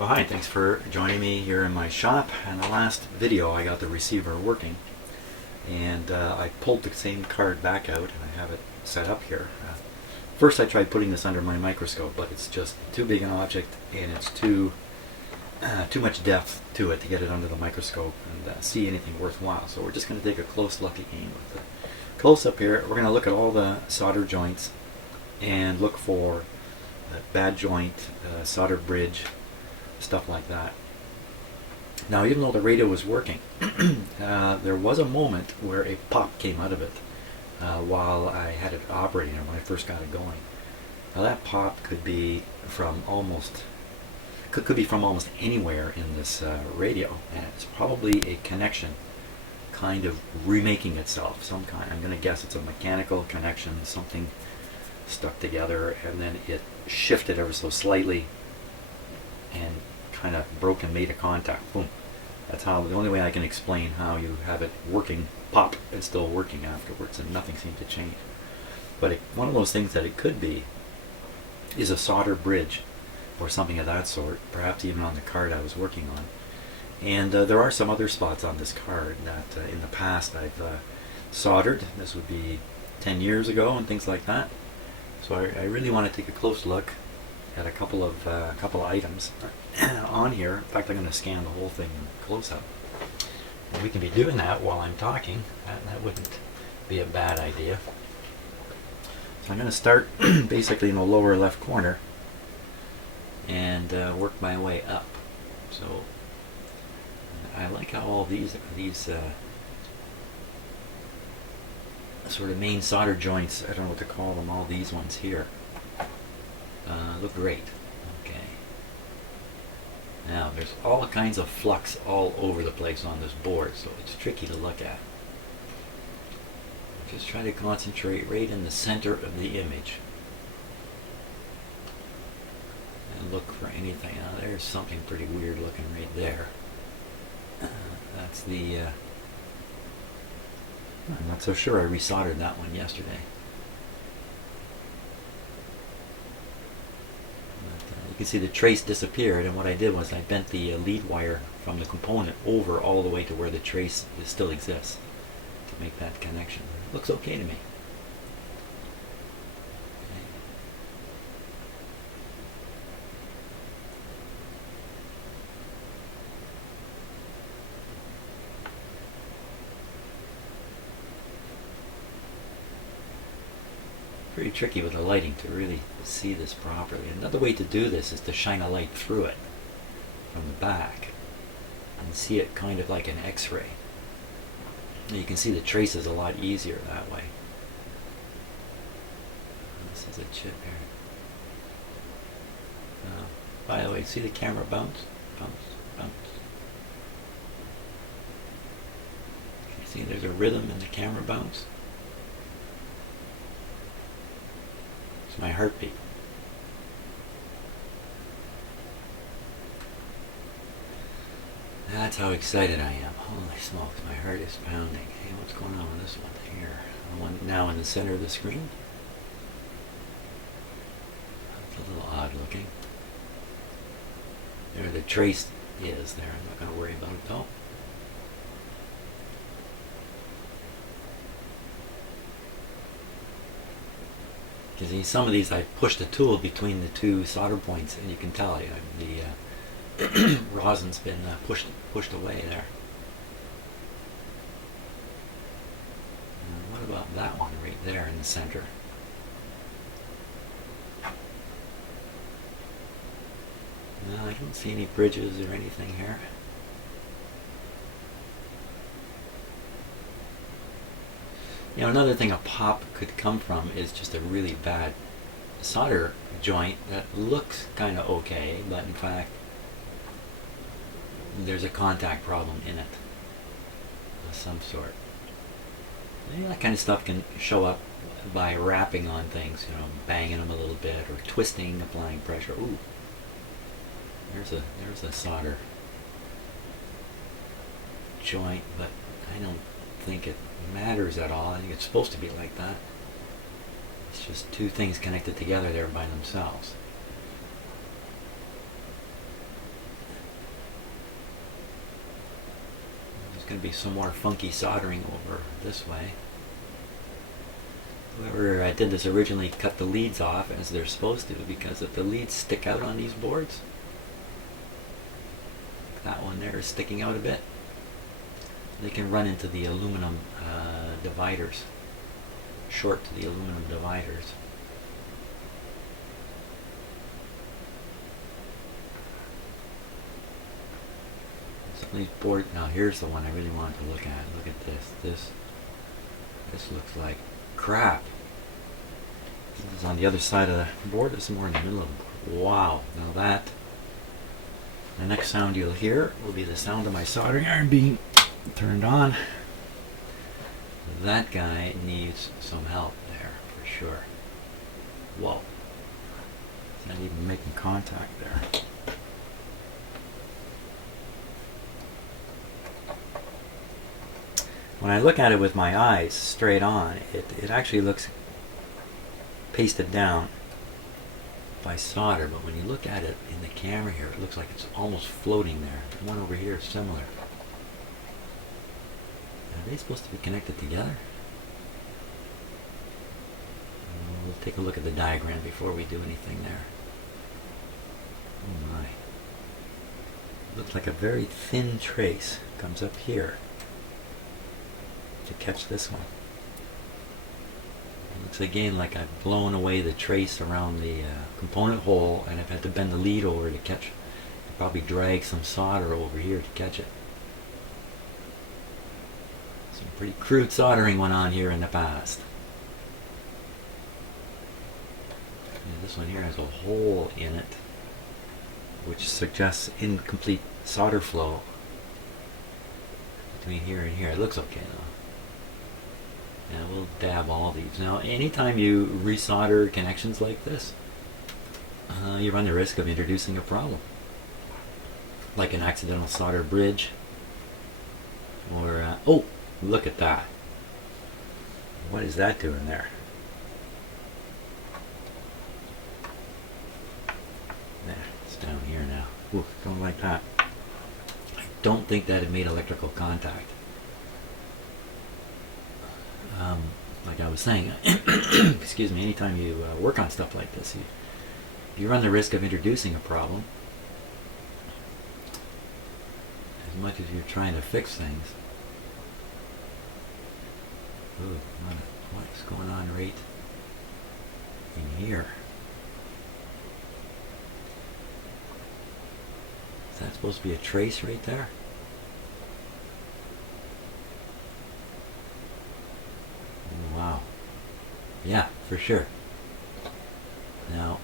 Well, hi, thanks for joining me here in my shop. In the last video I got the receiver working, and I pulled the same card back out and I have it set up here. First I tried putting this under my microscope, but it's just too big an object and it's too much depth to it to get it under the microscope and see anything worthwhile. So we're just going to take a close look again with the close-up here. We're going to look at all the solder joints and look for bad joint, solder bridge, stuff like that. Now, even though the radio was working, there was a moment where a pop came out of it while I had it operating when I first got it going. Now that pop could be from almost anywhere in this radio, and it's probably a connection kind of remaking itself, some kind. I'm going to guess it's a mechanical connection, something stuck together, and then it shifted ever so slightly and kind of broke and made a contact. Boom. That's how, the only way I can explain how you have it working, pop, and still working afterwards, and nothing seemed to change. But one of those things that it could be is a solder bridge or something of that sort, perhaps even on the card I was working on. And there are some other spots on this card that in the past I've soldered. This would be 10 years ago and things like that. So I really want to take a close look at a couple of items on here. In fact, I'm going to scan the whole thing in close-up. And we can be doing that while I'm talking. That wouldn't be a bad idea. So I'm going to start basically in the lower left corner and work my way up. So I like how all these sort of main solder joints, I don't know what to call them, all these ones here, look great. Okay. Now there's all kinds of flux all over the place on this board, so it's tricky to look at. Just try to concentrate right in the center of the image and look for anything. Now there's something pretty weird looking right there. That's the I'm not so sure I resoldered that one yesterday. You can see the trace disappeared, and what I did was I bent the lead wire from the component over all the way to where the trace still exists to make that connection. It looks okay to me. Pretty tricky with the lighting to really see this properly. Another way to do this is to shine a light through it from the back and see it kind of like an X-ray. You can see the traces a lot easier that way. This is a chip here. By the way, see the camera bounce? Bounce, bounce. You see there's a rhythm in the camera bounce? It's my heartbeat. That's how excited I am. Holy smokes, my heart is pounding. Hey, what's going on with this one here? The one now in the center of the screen. That's a little odd looking. There the trace is there. I'm not going to worry about it though. Because some of these I pushed the tool between the two solder points, and you can tell the rosin's been pushed away there. And what about that one right there in the center? No, I don't see any bridges or anything here. You know, another thing a pop could come from is just a really bad solder joint that looks kind of okay, but in fact there's a contact problem in it of some sort. Maybe that kind of stuff can show up by rapping on things, you know, banging them a little bit or twisting, applying pressure. Ooh, there's a solder joint, but I don't think it matters at all. I think it's supposed to be like that. It's just two things connected together there by themselves. going to be some more funky soldering over this way. Whoever did this originally cut the leads off as they're supposed to, because if the leads stick out on these boards, that one there is sticking out a bit, they can run into the aluminum dividers, short to the aluminum dividers. Some of these boards, now here's the one I really wanted to look at. Look at this. This looks like crap. This is on the other side of the board. This is more in the middle of the board. Wow. Now that, the next sound you'll hear will be the sound of my soldering iron being turned on. That guy needs some help there for sure. Whoa. It's not even making contact there. When I look at it with my eyes straight on, it actually looks pasted down by solder, but when you look at it in the camera here, it looks like it's almost floating there. The one over here is similar. Are they supposed to be connected together? We'll take a look at the diagram before we do anything there. Oh my. Looks like a very thin trace comes up here to catch this one. It looks again like I've blown away the trace around the component hole, and I've had to bend the lead over to catch it. Probably drag some solder over here to catch it. Some pretty crude soldering went on here in the past. And this one here has a hole in it, which suggests incomplete solder flow between here and here. It looks okay though. Now we'll dab all these. Now anytime you resolder connections like this, you run the risk of introducing a problem. Like an accidental solder bridge, or oh, look at that. What is that doing there? There, it's down here now. Ooh, don't like that. I don't think that it made electrical contact. Like I was saying, excuse me, anytime you work on stuff like this, you run the risk of introducing a problem as much as you're trying to fix things. Ooh, what is going on right in here? Is that supposed to be a trace right there? Wow. Yeah, for sure. Now,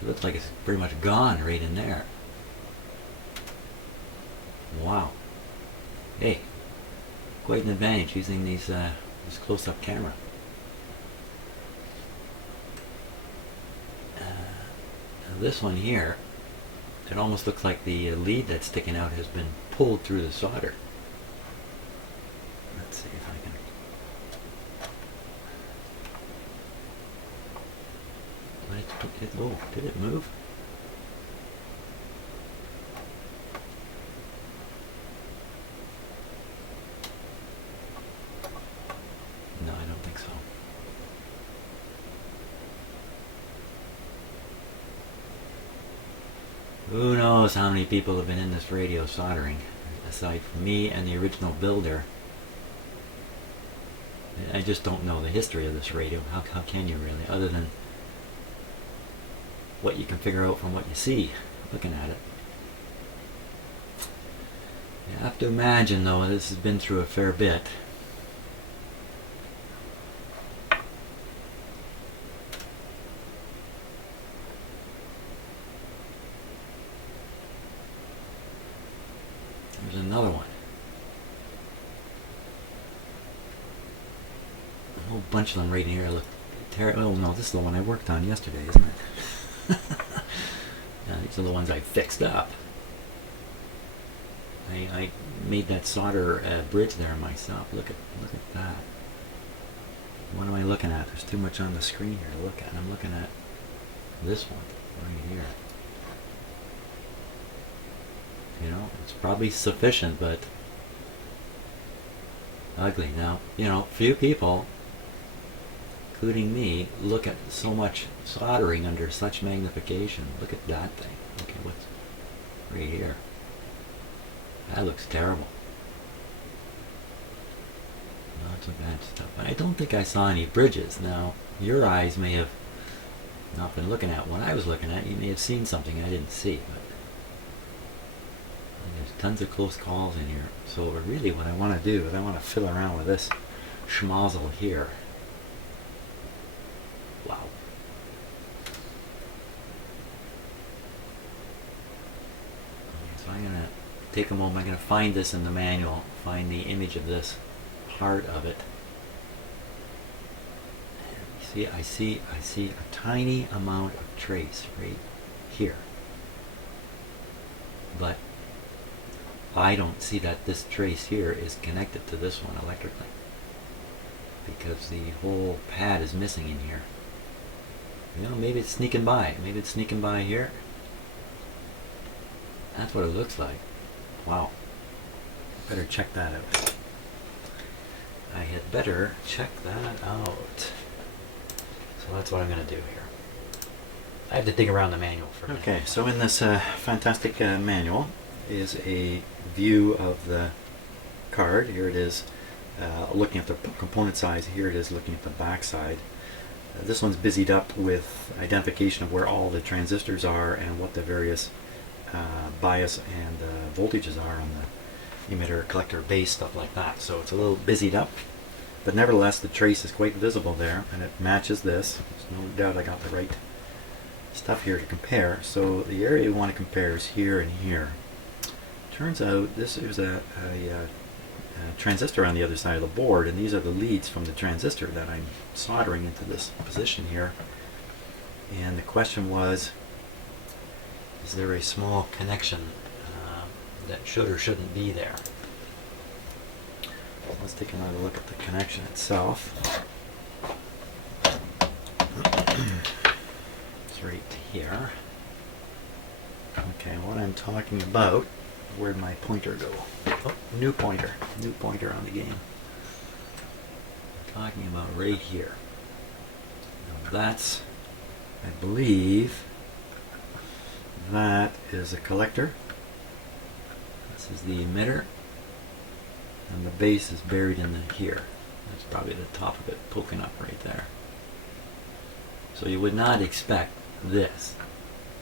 it looks like it's pretty much gone right in there. Wow. Hey, quite an advantage using these this close-up camera. Now this one here, it almost looks like the lead that's sticking out has been pulled through the solder. Let's see if I can. Oh, did it move? No, I don't think so. Who knows how many people have been in this radio soldering, aside from me and the original builder. I just don't know the history of this radio. How can you really, other than what you can figure out from what you see looking at it. You have to imagine though, this has been through a fair bit. There's another one. A whole bunch of them right here look terrible. Oh no, this is the one I worked on yesterday, isn't it? These are the ones I fixed up. I made that solder bridge there myself. Look at that. What am I looking at? There's too much on the screen here to look at. I'm looking at this one right here. You know, it's probably sufficient, but ugly. Now, you know, few people, including me, look at so much soldering under such magnification. Look at that thing. Okay, what's right here? That looks terrible. Lots of bad stuff. I don't think I saw any bridges. Now, your eyes may have not been looking at what I was looking at. You may have seen something I didn't see, but there's tons of close calls in here. So really what I want to do is I want to fiddle around with this schmozzle here. Wow. Okay, so I'm going to take a moment. I'm going to find this in the manual, find the image of this part of it. See, I see a tiny amount of trace right here. But I don't see that this trace here is connected to this one electrically, because the whole pad is missing in here. You know, maybe it's sneaking by. Maybe it's sneaking by here. That's what it looks like. Wow. Better check that out. I had better check that out. So that's what I'm going to do here. I have to dig around the manual for a minute. Okay, so in this fantastic manual is a view of the card. Here it is looking at the component size. Here it is looking at the back side. This one's busied up with identification of where all the transistors are and what the various bias and voltages are on the emitter, collector, base, stuff like that. So it's a little busied up, but nevertheless the trace is quite visible there, and it matches this. There's no doubt I got the right stuff here to compare. So the area we want to compare is here and here. Turns out this is a transistor on the other side of the board, and these are the leads from the transistor that I'm soldering into this position here. And the question was, is there a small connection that should or shouldn't be there? Let's take another look at the connection itself. It's right here. Okay, what I'm talking about, where'd my pointer go? Oh, new pointer on the game. I'm talking about right here. Now that's, I believe, that is a collector. This is the emitter, and the base is buried in here. That's probably the top of it poking up right there. So you would not expect this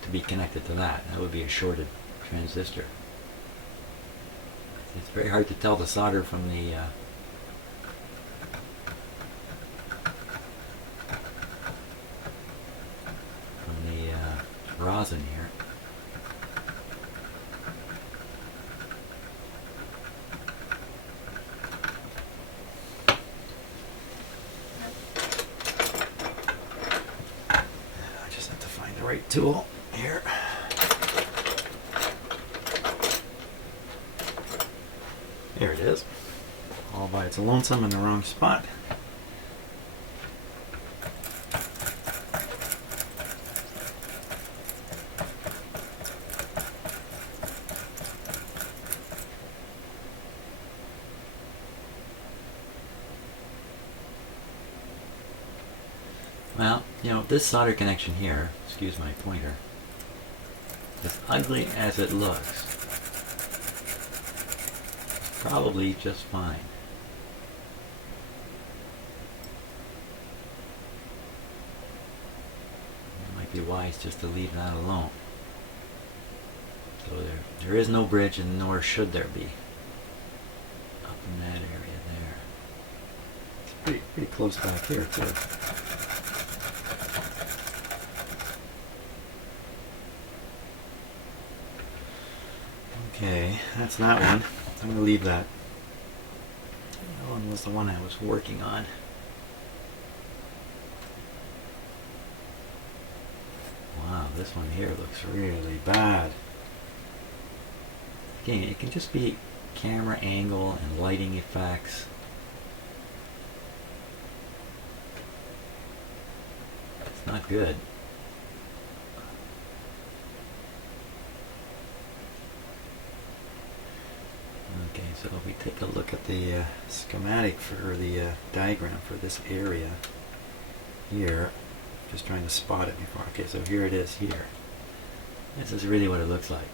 to be connected to that. That would be a shorted transistor. It's very hard to tell the solder from the rosin here. I just have to find the right tool here. There it is. All by its lonesome in the wrong spot. Well, you know, this solder connection here, excuse my pointer, as ugly as it looks, probably just fine. It might be wise just to leave that alone. So there is no bridge, and nor should there be up in that area there. It's pretty close back here too. Okay, that's that one. I'm going to leave that. That one was the one I was working on. Wow, this one here looks really bad. Again, it can just be camera angle and lighting effects. It's not good. Okay, So if we take a look at the schematic for the diagram for this area here, just trying to spot it before. Okay, so here it is here. This is really what it looks like.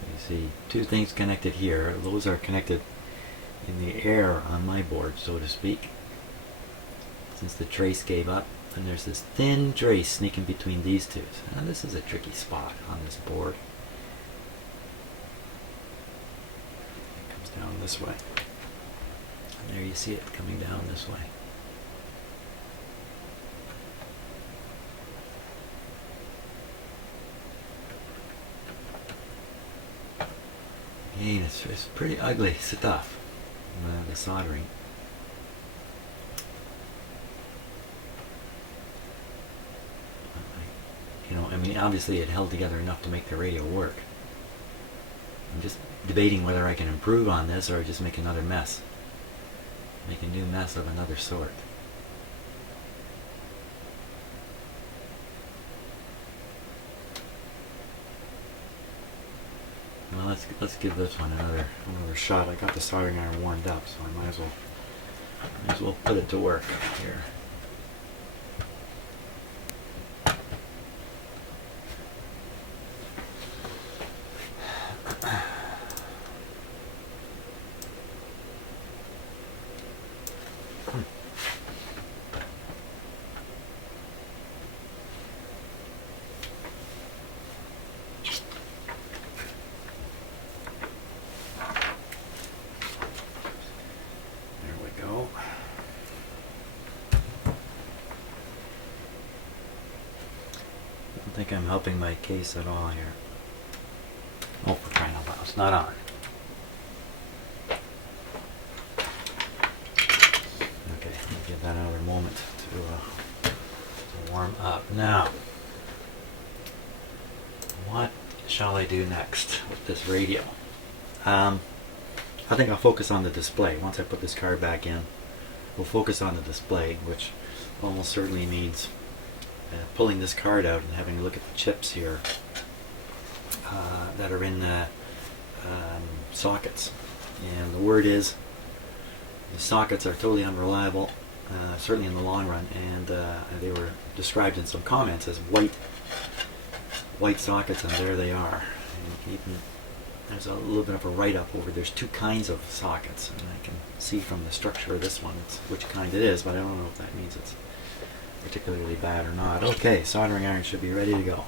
So you see two things connected here. Those are connected in the air on my board, so to speak, since the trace gave up. And there's this thin trace sneaking between these two. So now this is a tricky spot on this board. It comes down this way. And there you see it coming down this way. And it's pretty ugly stuff, the soldering. You know, I mean, obviously it held together enough to make the radio work. I'm just debating whether I can improve on this or just make another mess. Make a new mess of another sort. Well, let's give this one another shot. I got the soldering iron warmed up, so I might as well put it to work here. I think I'm helping my case at all here. Oh, for crying out loud, it's not on. Okay, I'll give that another moment to warm up. Now, what shall I do next with this radio? I think I'll focus on the display. Once I put this card back in, we'll focus on the display, which almost certainly means pulling this card out and having a look at the chips here that are in the sockets. And the word is the sockets are totally unreliable, certainly in the long run, and they were described in some comments as white sockets, and there they are. And even there's a little bit of a write-up over there's two kinds of sockets, and I can see from the structure of this one which kind it is, but I don't know if that means it's particularly bad or not. Okay, soldering iron should be ready to go.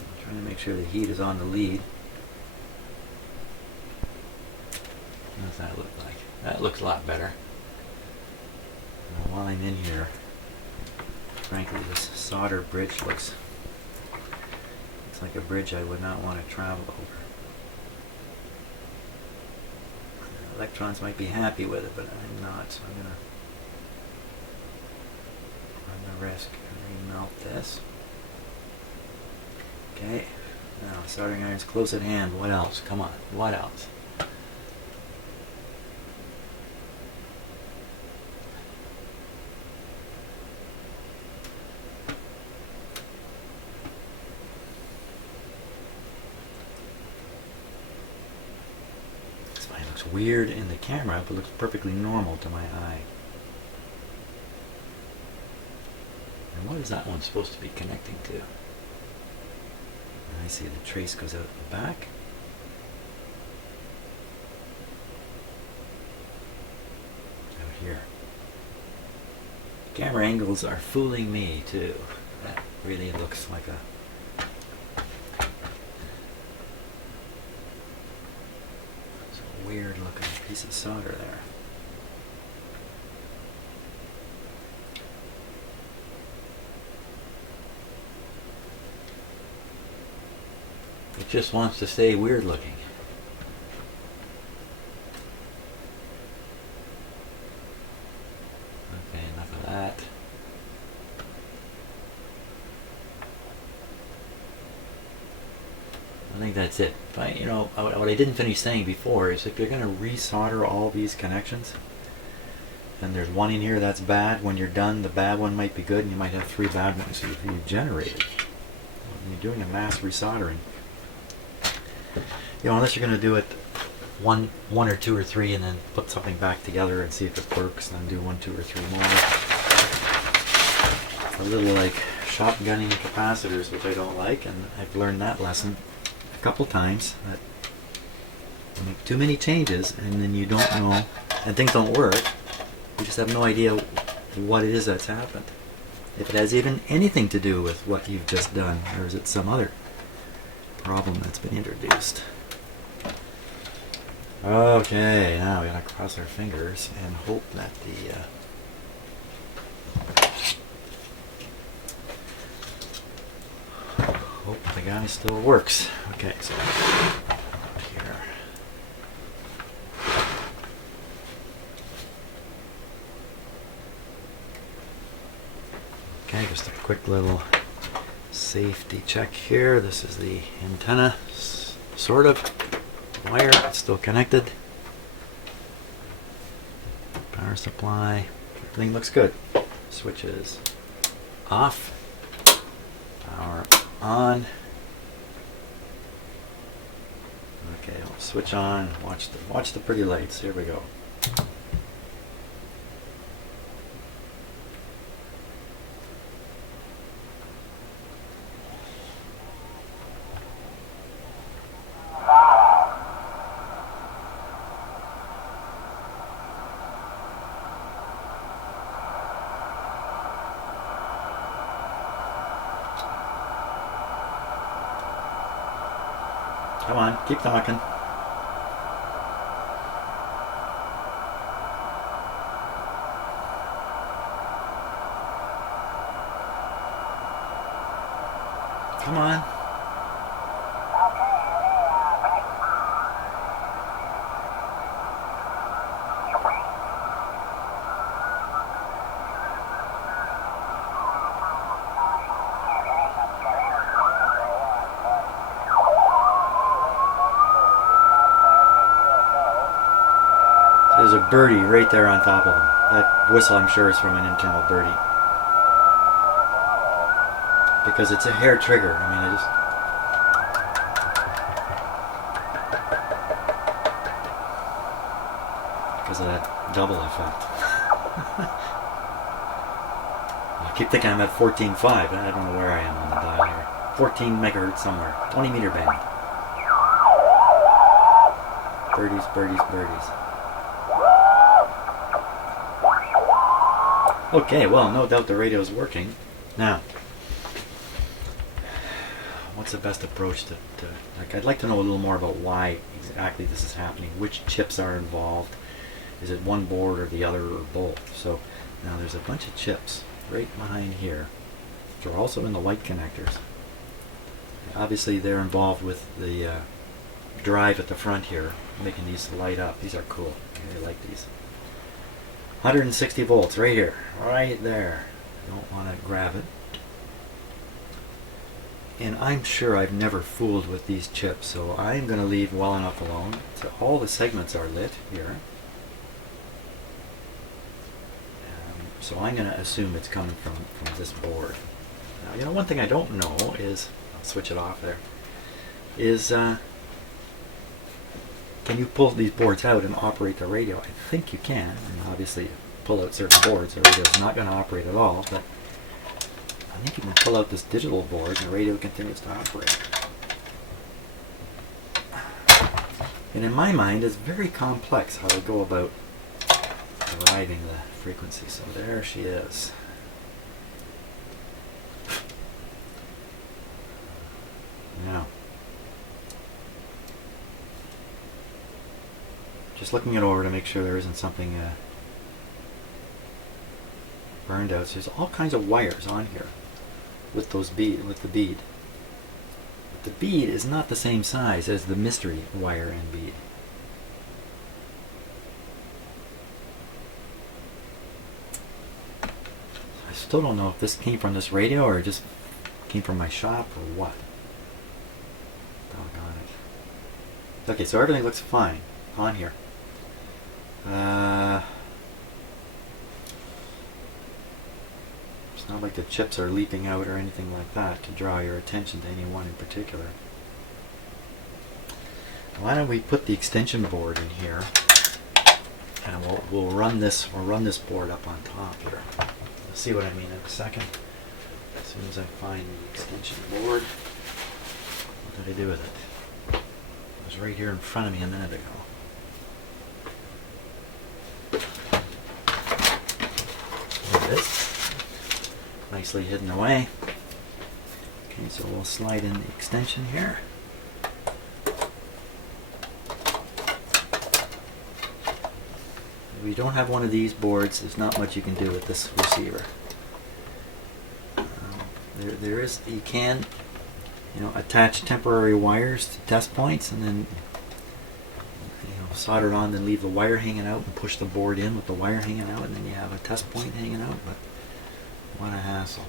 I'm trying to make sure the heat is on the lead. What does that look like? That looks a lot better. Now, while I'm in here, frankly, this solder bridge looks like a bridge I would not want to travel over. Electrons might be happy with it, but I'm not, so I'm going to run the risk and remelt this. Okay, now soldering iron's close at hand. What else? Come on, what else? Weird in the camera, but looks perfectly normal to my eye. And what is that one supposed to be connecting to? I see the trace goes out the back. Out here. Camera angles are fooling me too. That really looks like a weird looking piece of solder there. It just wants to stay weird looking. Okay, enough of that. I think that's it. But, you know, what I didn't finish saying before is if you're going to resolder all these connections, and there's one in here that's bad, when you're done, the bad one might be good, and you might have 3 bad ones you've generated. When you're doing a mass resoldering, you know, unless you're going to do it one or 2 or 3 and then put something back together and see if it works, and then do 1, 2 or 3 more. It's a little like shotgunning capacitors, which I don't like, and I've learned that lesson a couple times, that you make too many changes and then you don't know, and things don't work. You just have no idea what it is that's happened. If it has even anything to do with what you've just done, or is it some other problem that's been introduced. Okay, now we gotta cross our fingers and hope that the guy still works. Okay, so here. Okay, just a quick little safety check here. This is the antenna, sort of. Wire, it's still connected. Power supply, everything looks good. Switch is off. Power on. Okay, I'll switch on. Watch the pretty lights. Here we go. Come on, keep talking. Come on. There's a birdie right there on top of him. That whistle, I'm sure, is from an internal birdie. Because it's a hair trigger. I mean, it just... because of that double effect. I keep thinking I'm at 14.5. I don't know where I am on the dial here. 14 megahertz somewhere. 20 meter band. Birdies, birdies, birdies. Okay, well, no doubt the radio is working. Now, what's the best approach to like, I'd like to know a little more about why exactly this is happening, which chips are involved, is it one board or the other or both? So now there's a bunch of chips right behind here, which are also in the white connectors. Obviously they're involved with the drive at the front here, making these light up. These are cool. I really like these. 160 volts right here, right there. Don't want to grab it. And I'm sure I've never fooled with these chips, so I'm going to leave well enough alone. So all the segments are lit here. So I'm going to assume it's coming from this board. Now, you know, one thing I don't know is, I'll switch it off there, is can you pull these boards out and operate the radio? I think you can. And obviously, you pull out certain boards, the radio is not going to operate at all. But I think you can pull out this digital board and the radio continues to operate. And in my mind, it's very complex how to go about arriving the frequency. So there she is. Now, just looking it over to make sure there isn't something burned out. So there's all kinds of wires on here with the bead. But the bead is not the same size as the mystery wire and bead. I still don't know if this came from this radio or just came from my shop or what. Doggone. Okay, so everything looks fine on here. It's not like the chips are leaping out or anything like that to draw your attention to any one in particular. Why don't we put the extension board in here, and we'll run this board up on top here. You'll see what I mean in a second. As soon as I find the extension board. What did I do with it? It was right here in front of me a minute ago. There it is. Nicely hidden away. Okay, so we'll slide in the extension here. If you don't have one of these boards, there's not much you can do with this receiver. There is, you can, attach temporary wires to test points and then solder it on, then leave the wire hanging out and push the board in with the wire hanging out, and then you have a test point hanging out. But what a hassle.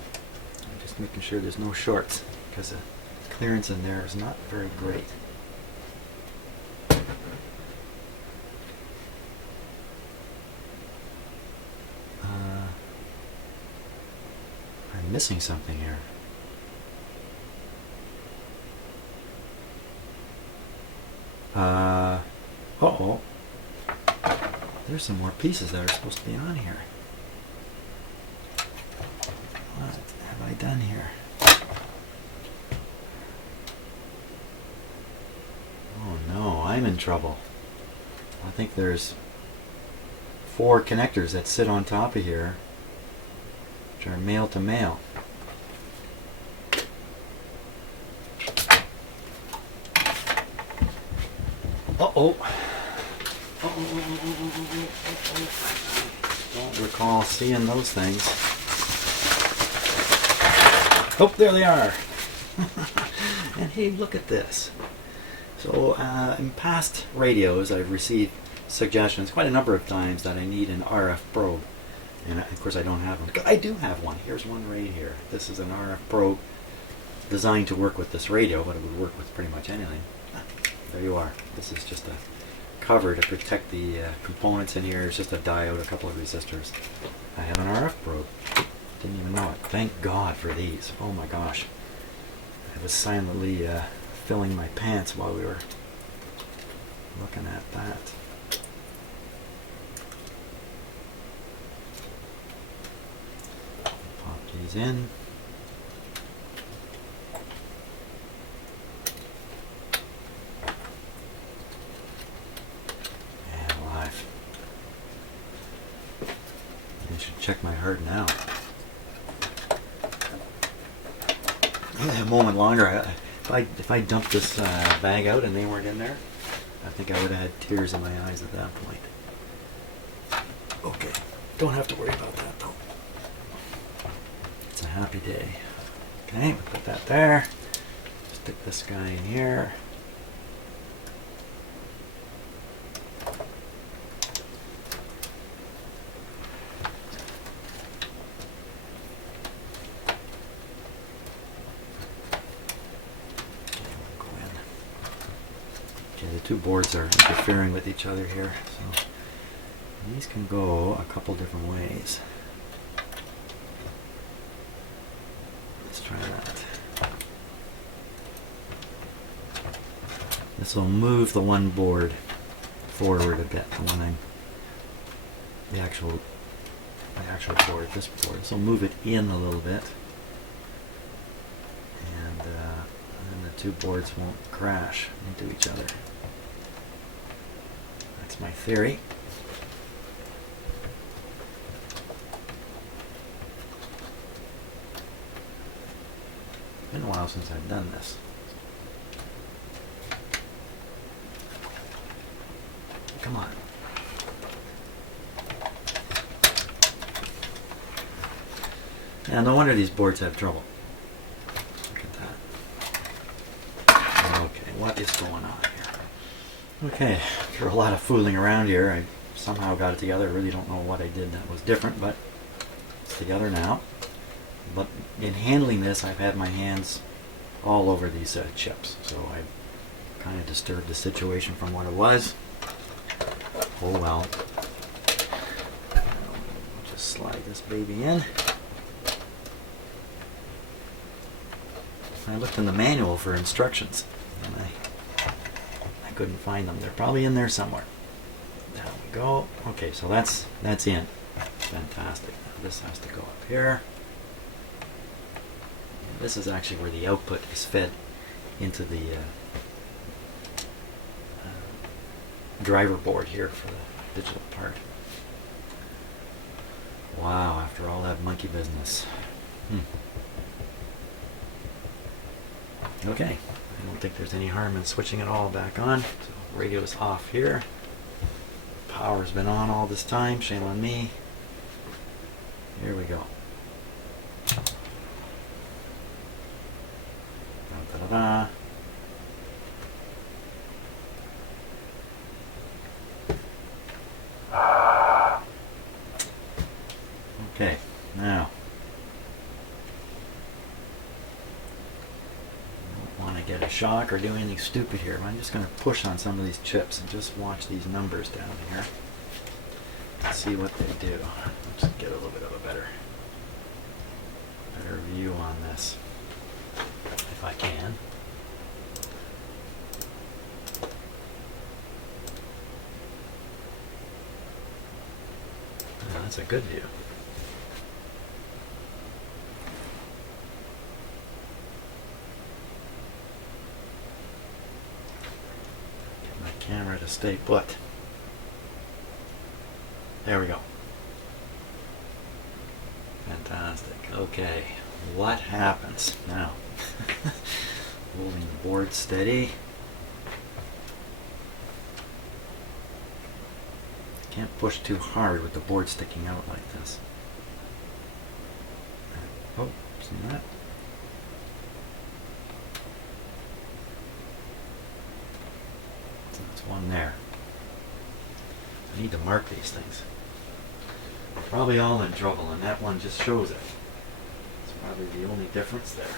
I'm just making sure there's no shorts because the clearance in there is not very great. I'm missing something here. Uh-oh. There's some more pieces that are supposed to be on here. What have I done here? Oh no, I'm in trouble. I think there's 4 connectors that sit on top of here, which are male to male. Uh-oh. Don't recall seeing those things. Oh, there they are. And hey, look at this. So in past radios I've received suggestions quite a number of times that I need an RF probe. And of course I don't have one. I do have one. Here's one right here. This is an RF probe designed to work with this radio, but it would work with pretty much anything. There you are. This is just a cover to protect the components in here. It's just a diode, a couple of resistors. I have an RF probe. Didn't even know it. Thank God for these. Oh my gosh. I was silently filling my pants while we were looking at that. Pop these in. I should check my heart now. A moment longer. If I dumped this bag out and they weren't in there, I think I would have had tears in my eyes at that point. Okay, don't have to worry about that though. It's a happy day. Okay, we'll put that there. Stick this guy in here. The 2 boards are interfering with each other here, so these can go a couple different ways. Let's try that. This will move the one board forward a bit. The one the actual board, this board. So move it in a little bit, and then the 2 boards won't crash into each other. That's my theory. Been a while since I've done this. Come on. Yeah, no wonder these boards have trouble. Look at that. Okay, what is going on here? Okay, after a lot of fooling around here, I somehow got it together. I really don't know what I did that was different, but it's together now. But in handling this, I've had my hands all over these chips, so I've kind of disturbed the situation from what it was. Oh well. Just slide this baby in. I looked in the manual for instructions, and I couldn't find them. They're probably in there somewhere. There we go. Okay, so that's in. Fantastic. Now this has to go up here. And this is actually where the output is fed into the driver board here for the digital part. Wow, after all that monkey business. Okay, I don't think there's any harm in switching it all back on. So radio's off here. Power's been on all this time, shame on me. Here we go. Da-da-da. Okay, now I don't want to get a shock or do anything stupid here. I'm just going to push on some of these chips and just watch these numbers down here and see what they do. Let's get a little bit of a better view on this, if I can. Oh, that's a good view. Get my camera to stay put. There we go. Fantastic. Okay, what happens now? Holding the board steady. Can't push too hard with the board sticking out like this. Oh, see that? So that's one there. I need to mark these things. We're probably all in trouble, and that one just shows it. It's probably the only difference there.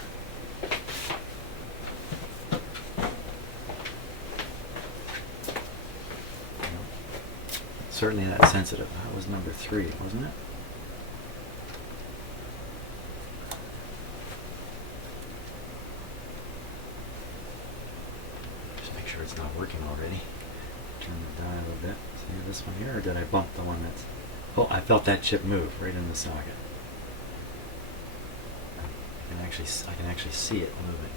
Certainly not sensitive. That was number 3, wasn't it? Just make sure it's not working already. Turn the dial a bit. See this one here, or did I bump the one that's... Oh, I felt that chip move right in the socket. I can actually see it moving.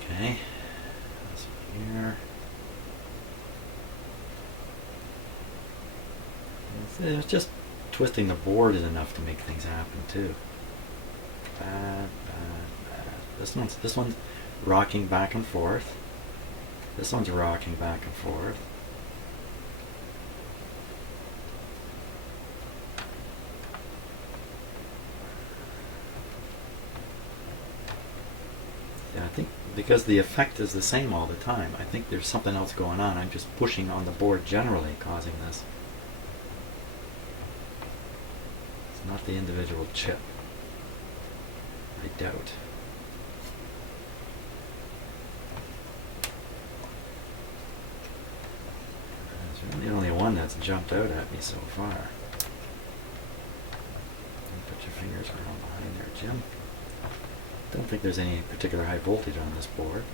Okay. This one here. It's just twisting the board is enough to make things happen too. Bad. This one's rocking back and forth. This one's rocking back and forth. Yeah, I think because the effect is the same all the time, I think there's something else going on. I'm just pushing on the board generally causing this. It's not the individual chip. I doubt. There's really only one that's jumped out at me so far. Put your fingers around behind there, Jim. Don't think there's any particular high voltage on this board.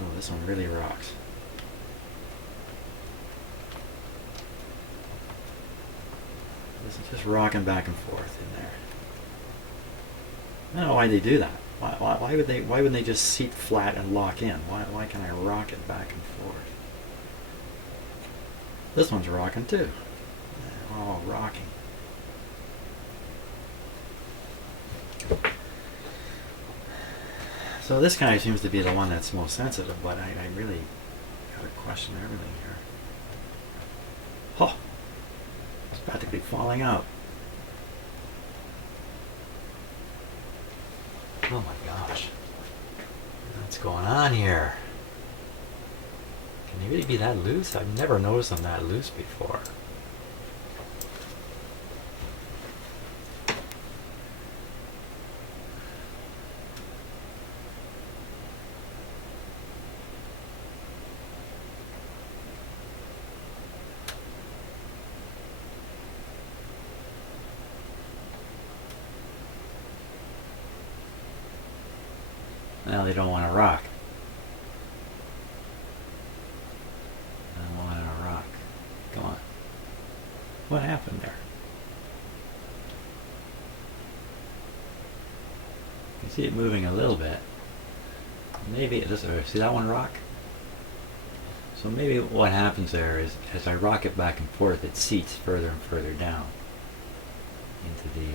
No, this one really rocks. This is just rocking back and forth in there. I don't know why they do that. Why wouldn't they just seat flat and lock in? Why can I rock it back and forth? This one's rocking too. They're all rocking. So this guy seems to be the one that's most sensitive, but I really gotta question everything here. Oh, it's practically falling out. Oh my gosh. What's going on here? Can they really be that loose? I've never noticed them that loose before. Now they don't want to rock. They don't want to rock. Come on. What happened there? You see it moving a little bit. Maybe it doesn't. See that one rock? So maybe what happens there is, as I rock it back and forth, it seats further and further down into the.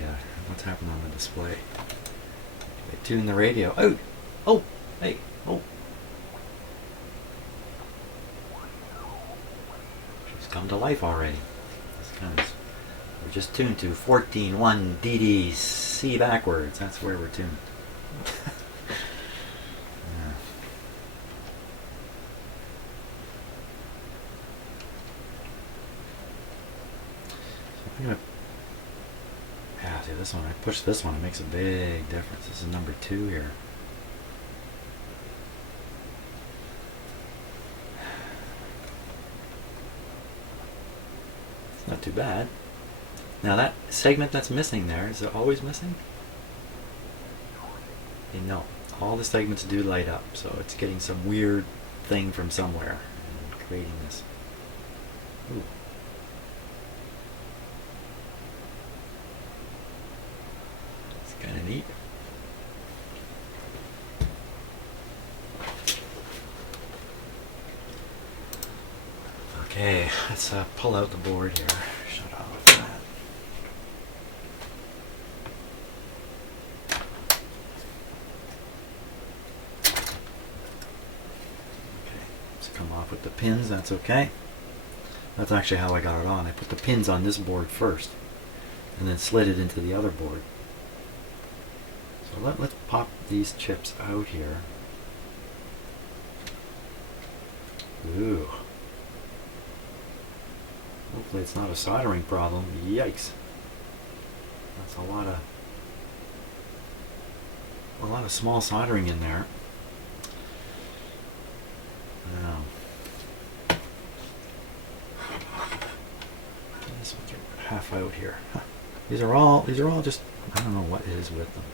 What's happening on the display? I tune the radio. Oh, oh, hey, oh. She's come to life already. We're just tuned to 14.1 DD C backwards. That's where we're tuned. Yeah. So I'm gonna. Yeah, see this one. I push this one. It makes a big difference. This is number 2 here. It's not too bad. Now that segment that's missing there, is it always missing? No, all the segments do light up, so it's getting some weird thing from somewhere and creating this. Ooh. It's kind of neat. Okay, let's pull out the board here. Shut off that. Come off with the pins, that's okay. That's actually how I got it on. I put the pins on this board first and then slid it into the other board. So let's pop these chips out here. Ooh. Hopefully it's not a soldering problem. Yikes. That's a lot of small soldering in there. Now, this one's half out here. Huh. These are all just, I don't know what is with them.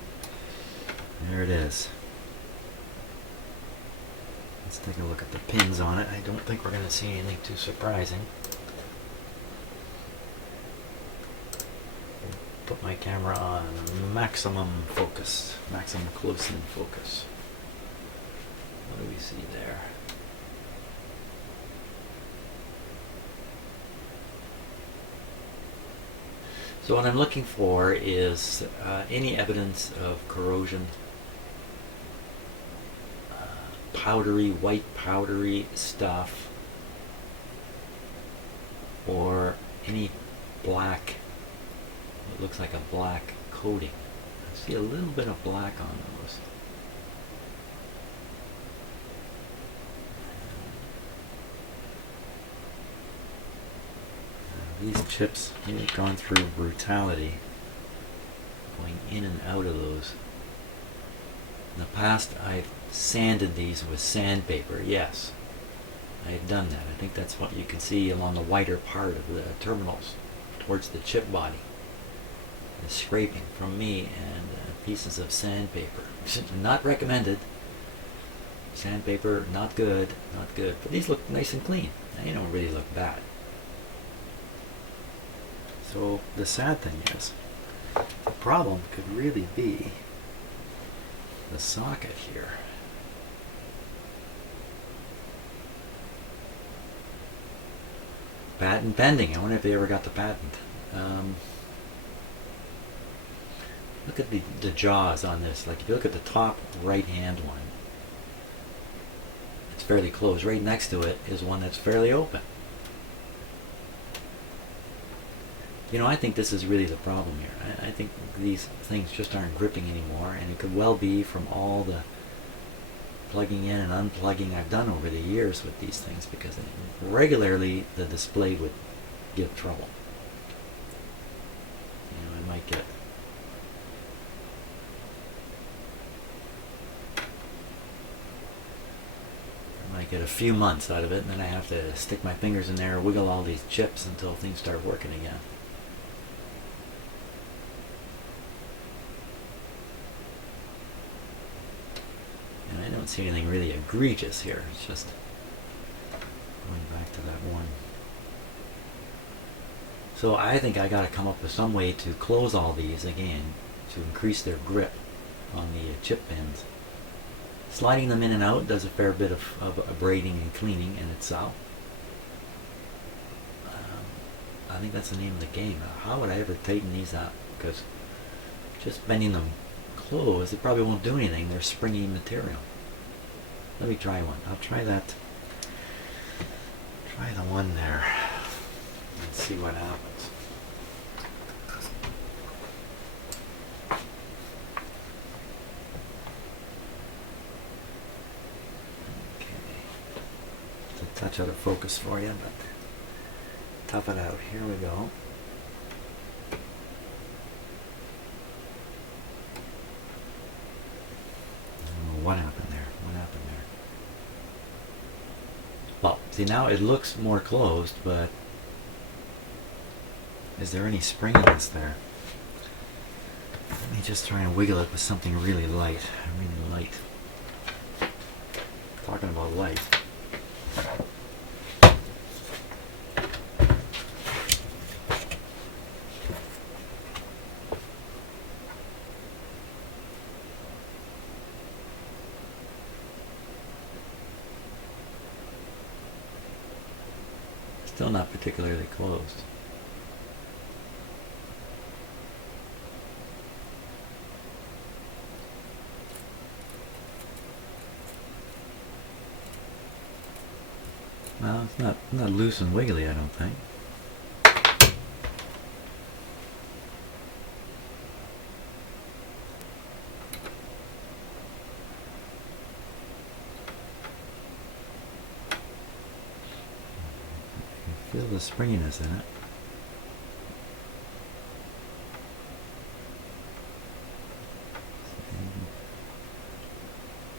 There it is. Let's take a look at the pins on it. I don't think we're going to see anything too surprising. Put my camera on maximum focus, maximum close-in focus. What do we see there? So what I'm looking for is any evidence of corrosion, powdery, white powdery stuff, or any black, it looks like a black coating. I see a little bit of black on those. These chips have gone through brutality, going in and out of those. In the past, I've sanded these with sandpaper. Yes, I have done that. I think that's what you can see along the wider part of the terminals towards the chip body. The scraping from me and pieces of sandpaper. Not recommended. Sandpaper, not good, not good. But these look nice and clean. They don't really look bad. So the sad thing is, the problem could really be the socket here. Patent pending. I wonder if they ever got the patent. Look at the jaws on this. Like if you look at the top right hand one, it's fairly closed. Right next to it is one that's fairly open. You know, I think this is really the problem here. I think these things just aren't gripping anymore, and it could well be from all the plugging in and unplugging I've done over the years with these things, because regularly the display would give trouble. You know, I might get a few months out of it, and then I have to stick my fingers in there, wiggle all these chips until things start working again. don't see anything really egregious here. It's just going back to that one. So I think I got to come up with some way to close all these again to increase their grip on the chip pins. Sliding them in and out does a fair bit of abrading and cleaning in itself. I think that's the name of the game. How would I ever tighten these up? Because just bending them closed, it probably won't do anything. They're springy material. Let me try one. I'll try that. Try the one there and see what happens. Touch out of focus for you, but tough it out. Here we go. Oh, what happened there? What happened there? Well, see, now it looks more closed, but is there any springiness there? Let me just try and wiggle it with something really light. Really light. Talking about light. Still not particularly closed. Well, it's not loose and wiggly, I don't think. Feel the springiness in it.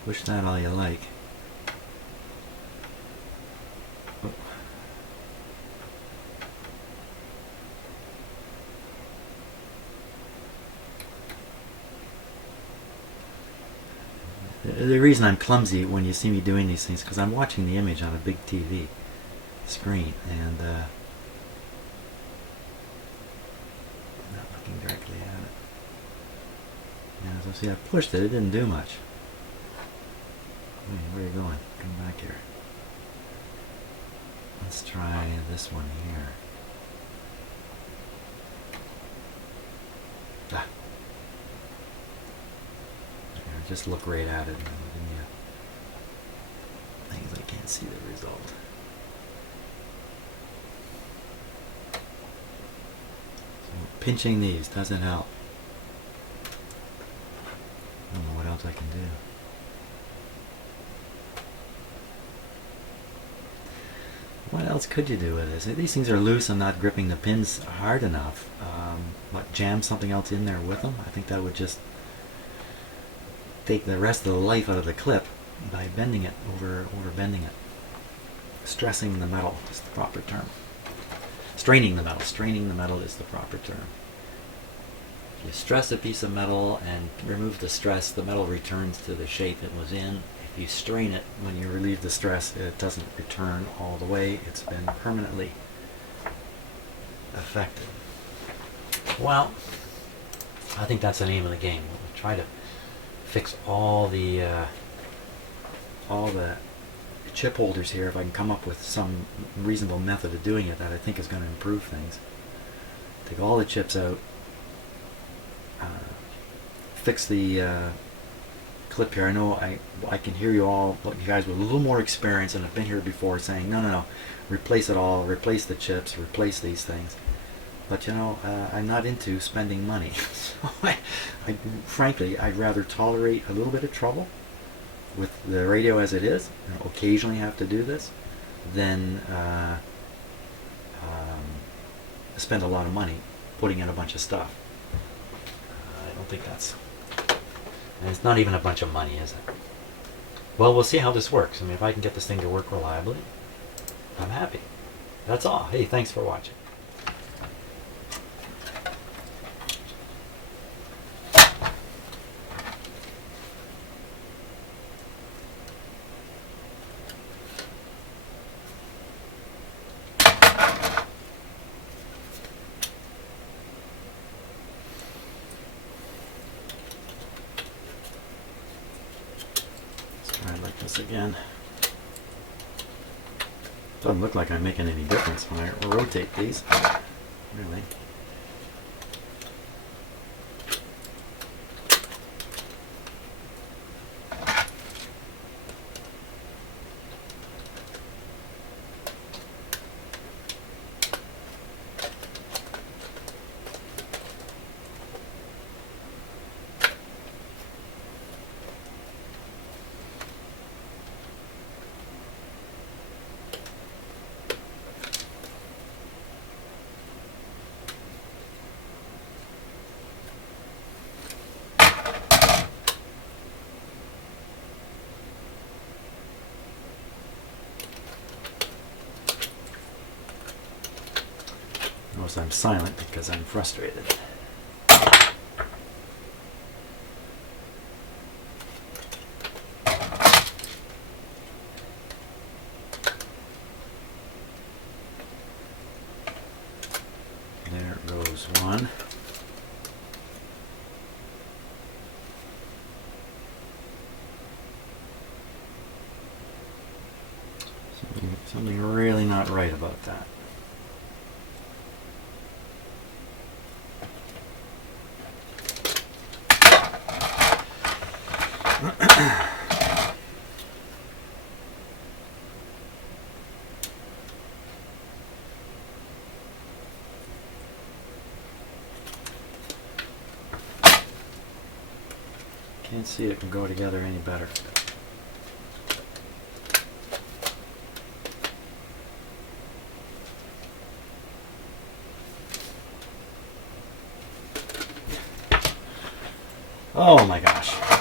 Push that all you like. Oh. The reason I'm clumsy when you see me doing these things is because I'm watching the image on a big TV screen and not looking directly at it. Yeah, so see, I pushed it, it didn't do much. Wait, where are you going? Come back here. Let's try this one here. Ah. There, just look right at it and then things I can't see the result. Pinching these doesn't help. I don't know what else I can do. What else could you do with this? These things are loose and not gripping the pins hard enough. But jam something else in there with them. I think that would just take the rest of the life out of the clip by bending it, over bending it. Stressing the metal is the proper term. Straining the metal. Straining the metal is the proper term. If you stress a piece of metal and remove the stress, the metal returns to the shape it was in. If you strain it, when you relieve the stress, it doesn't return all the way. It's been permanently affected. Well, I think that's the name of the game. We'll try to fix all the chip holders here if I can come up with some reasonable method of doing it that I think is going to improve things. Take all the chips out, fix the clip here. I know I can hear you all, but you guys with a little more experience and have been here before saying no, replace it all, replace the chips, replace these things. But you know, I'm not into spending money. So frankly, I'd rather tolerate a little bit of trouble with the radio as it is, occasionally have to do this, than spend a lot of money putting in a bunch of stuff. I don't think that's, and it's not even a bunch of money, is it? Well, we'll see how this works. I mean, if I can get this thing to work reliably, I'm happy. That's all. Hey, thanks for watching. this again. Doesn't look like I'm making any difference when I rotate these, really. Notice I'm silent because I'm frustrated. There goes one. Something really not right about that. Can't see it can go together any better. Oh my gosh.